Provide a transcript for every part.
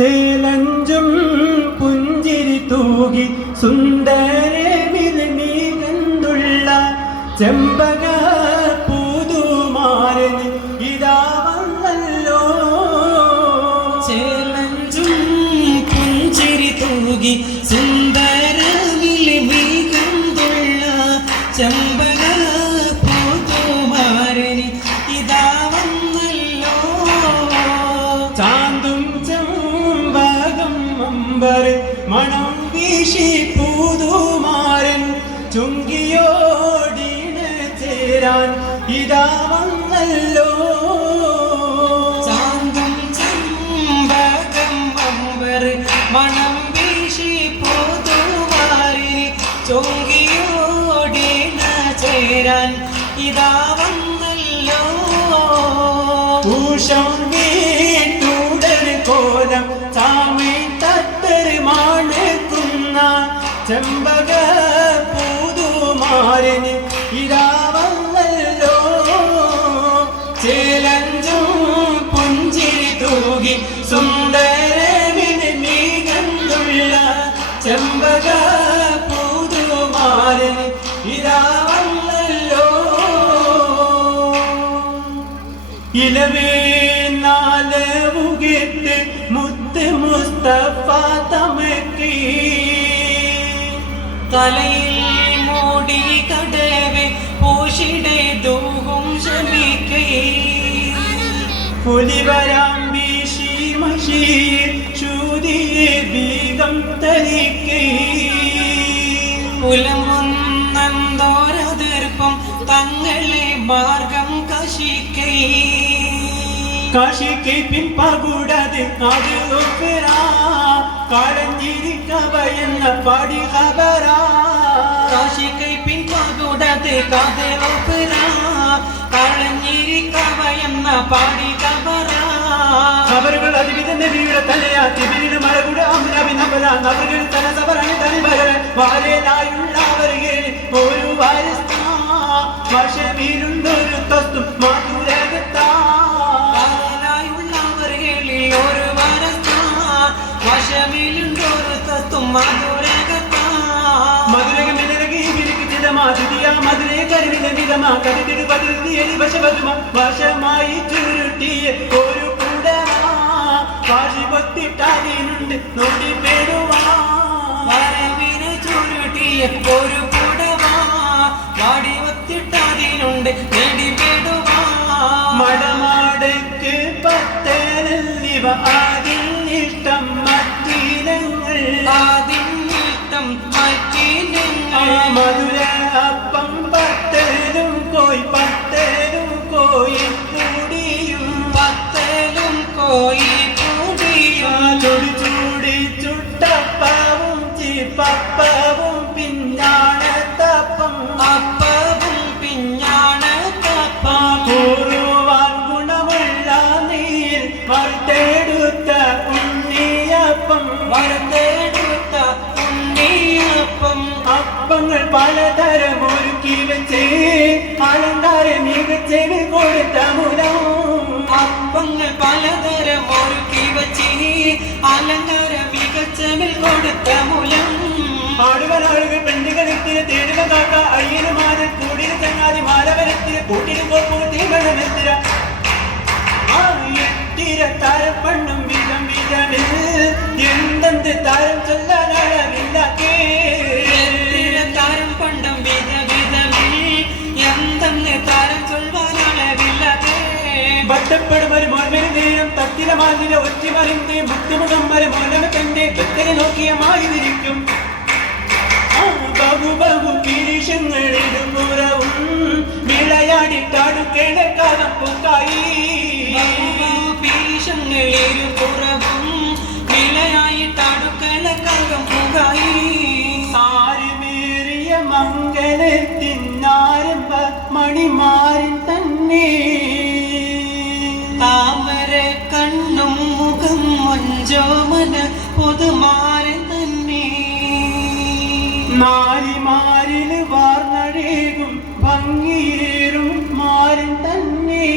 തേലഞ്ചും പുഞ്ചിരി തൂകി സുന്ദരമിൽ നീങ്ങുള്ള ചെമ്പക പൂതുമാരന് ഇതാ വന്നല്ലോ. ചേലഞ്ചും പുഞ്ചിരി തൂകി സുന്ദരമിൽ നീങ്ങുള്ള ചെമ്പക പൂതുമാരന് ഇതാ വന്നല്ലോ. ചാന്തും ചെമ്പകം അമ്പര് മണം വീശി പൂതുമാരൻ ചുങ്കിയോടിന് ചേരാൻ ഇതാ വന്നല്ലോ. ചാന്തും ചെമ്പകം അമ്പര് മണം വീശി പൂതുമാരൻ ചുങ്കിയോടിന് ചേരാൻ ഇതാ വന്നല്ലോ. പൂഷം വീട്ടുടന് കോലം ചാമി തത്തര് മാണിക്കുന്ന ചെമ്പക പൂതുമാരന് ഇതാ വന്നല്ലോ. ചേലഞ്ചും പുഞ്ചിരി തൂകി സുന്ദരമിന് നീങ്ങുള്ള ചെമ്പക പൂതുമാരന് ഇതാ വന്നല്ലോ. ഇലവേ നാലവുകിട്ട് മുത്ത് മുസ്തഫ തമക്കി തലയിൽ മൂടി കടവെ പൂഷിടെ ദൂഹും ശമിക്കൈ പുലിവരാം വീശി മഷീർ ചൂതിയെ ബീഗം തരിക്കൈ പുലമുന്നന്തോരതിർപ്പം തങ്ങളെ മാർഗം കശിക്കൈ കാശിക്ക് പിൻപകൂടാതെ അത് ഒപ്പരാ കാലഞ്ഞിരിക്കവയെന്ന പാടി ഖബറാ. കാശിക്കൈ പിൻപകൂടാതെ കാതെ ഒപ്പരാ കാളഞ്ഞിരിക്കവയെന്ന പാടി ഖബറാ. ഖബറുകൾ അതിവിധ നബിയുടെ തലയാ തിബിരിന് മഴകൂടെ അമ്രബി നബല നബറുകൾ തല സബറണി തനി ബഹരൻ വാരേലായുള്ളവരുകൾ ഒരു വാരസ്ഥാ വശമീരുണ്ടൊരു തസ്തും മാതുരകത്താ. ഒരു വരത്താ വശമിലുണ്ടൊരു തസ്തും മധുരകത്താ. മധുരകമിലകി വിരിക്ക് ചിതമാ ദിദിയാ മധുരേ കരുവില നിലമാ കരുതിരു പതിർത്തിയതി വശവതുമാ വശമായി ചുരുട്ടിയ ഒരു കുടമാ കാശി പൊത്തിട്ടാതിനുണ്ട് നോക്കി പേടുവാ. വരവിന് ചുരുട്ടിയ ഒരു കുടവാ വാടി ഒത്തിട്ടതിനുണ്ട് നേടിപ്പെടുവാ. മടമാടയ്ക്ക് പത്തേനല്ലിവ അതിൽ ഇഷ്ടം മറ്റിനങ്ങൾ അതിനിഷ്ടം മറ്റിനങ്ങൾ. മധുര അപ്പം പത്തേലും കോയി പത്തേലും കോയി കൂടിയും പത്തലും കോയി കൂടിയും ചുടി ചൂടി ചുട്ടപ്പവും ചിപ്പപ്പവും പിഞ്ഞാണത്തപ്പം അപ്പവും പിഞ്ഞാണത്തപ്പം. കൂറുവാൻ ഗുണമുള്ള നീർ വറുത്തെടുത്ത ഉണ്ണിയപ്പം വറുത്തെടുത്ത ഉണ്ണിയപ്പം. അപ്പങ്ങൾ പലതരം ഒരുക്കി വെച്ച് അലങ്കാര മികച്ചെവി കൊടുത്ത മുലം. അപ്പങ്ങൾ പലതരം ഒരുക്കി വച്ച് അലങ്കാര മികച്ചവിൽ കൊടുത്ത മുലം. ആടുവനാളുകൾ പെണ്ണുകളെത്തിന് തേടുക കാക്ക അയ്യനുമാര് കൂടിന് ചങ്ങാതി മാലവരത്തിന് കൂട്ടിന് കോപ്പു തീവണമെത്തിര എത്തിര താരപ്പണ്ണും വിധം വിധമിൽ എന്തെന്ത് താരം ചൊല്ലാനളവില്ലാക്കേ. താരം പണ്ടം വിധ വിധമിൽ എന്തെന്ന് താരം ചൊല്ലാനളവില്ലാതെ. ബദ്ധപ്പെടും ഒരു മോൻമരു നേരം തത്തില മാതിര ഒറ്റിമറിന്റെ മുത്തുമുഖം വരെ മോനവ തന്റെ ബദ്ധനെ നോക്കിയ മാതിരിക്കും. ബഹു ബഹു പീരീഷങ്ങളിലും പുറവും വിളയാടിട്ടാടു കിഴക്കാലം പൂക്കായി. പീരീഷങ്ങളിരുപുറവും വിളയായിട്ടടുക്കളക്കകം പുകായി. ആരുമേറിയ മംഗലത്തിനാരംഭ മണിമാരൻ തന്നെ താമര കണ്ണും മുഖം മഞ്ചോമന പുതുമാരൻ തന്നെ. നാരിമാരിൽ വാർന്നഴകും ഭംഗിയേറും മാരൻ തന്നെ.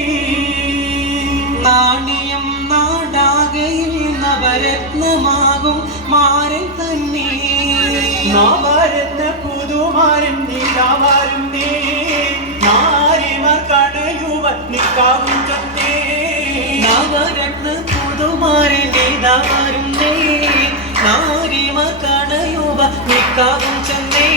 നാണിയം നാടാകയിൽ നവരത്ന ബഹുമാനൻ നീതാവാരും നീ നാരിമാർ കണയുവൻ നിക്കാവും ചൊന്നേ നവരത്ന പുതുമാരൻ നീതാവാരും നീ നാരിമാർ കണയുവ നിക്കാവും ചൊന്നേ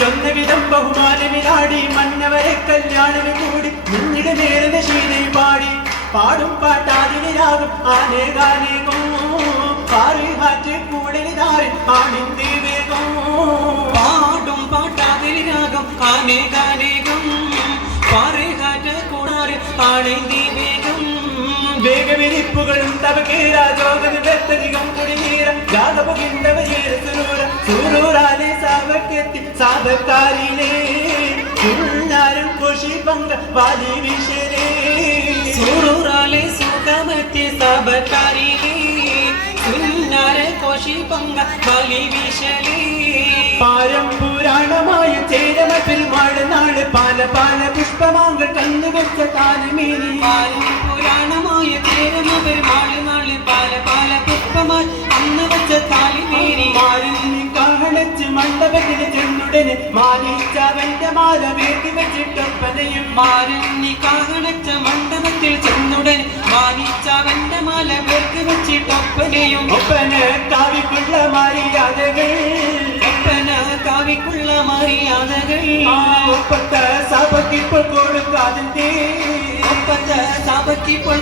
ചൊന്ന വിധം ബഹുമാനമിലാടി മന്നവരെ കല്യാണം കൂടി നിന്നിടെ നേരെ ശീലി പാടി പാടും പാട്ടാതിരാകും ആനേകാനേകോ പാറി മാറ്റി കൂടലിതാറി ആണിന്തി വേഗോ പാടും പാട്ടാതിരാകും ആനേകാനേകം പാറികാറ്റ് കൂടാറ് ആണെന്തി വേഗം വേഗവിരിപ്പുകളും തവകേരാജോഗം കുടിനീര സൂരൂരാലെ സാവക്കെത്തി സാധക്കാരിലേ ചുള്ളാരും കൊഷി പങ്ക വാലി വിശലേ സൂറൂറാലെ സുഖമത്തെ സബക്കാരിലേ ചുള്ളാരെ കൊഷി പങ്ക വാലി വിശലേ പാരം പുരാണമായ ചേരമ പെരുമാട് നാട് പാല പാല പുഷ്പമാങ്കൾ കന്നുവെച്ച കാലമേനി പുരാണമായ ചേരമ പെരുമാള് നാള് പാല പാല പുഷ്പമായി അന്ന് വെച്ച താലിമേരി മാലിന്യ കാഹളച്ച് മണ്ഡപത്തിന് ചെന്നുടനെ മാനിച്ചവന്റെ മാല വേണ്ടി വെച്ചിട്ടൊപ്പനയും മാരന്നി കാഹളച്ച മണ്ഡപത്തിൽ ചെന്നുടൻ മാനിച്ചവന്റെ മാല പേർക്ക് വെച്ചിട്ടൊപ്പനയും ഒപ്പന കാവിക്കുള്ള മര്യാദകൾ ഒപ്പന കാവിക്കുള്ള മര്യാദകൾ ഒപ്പത്ത സഭയ്ക്കിപ്പോൾ കൊടുക്കാതിന്റെ ഒപ്പത്ത സഭയ്ക്കിപ്പോൾ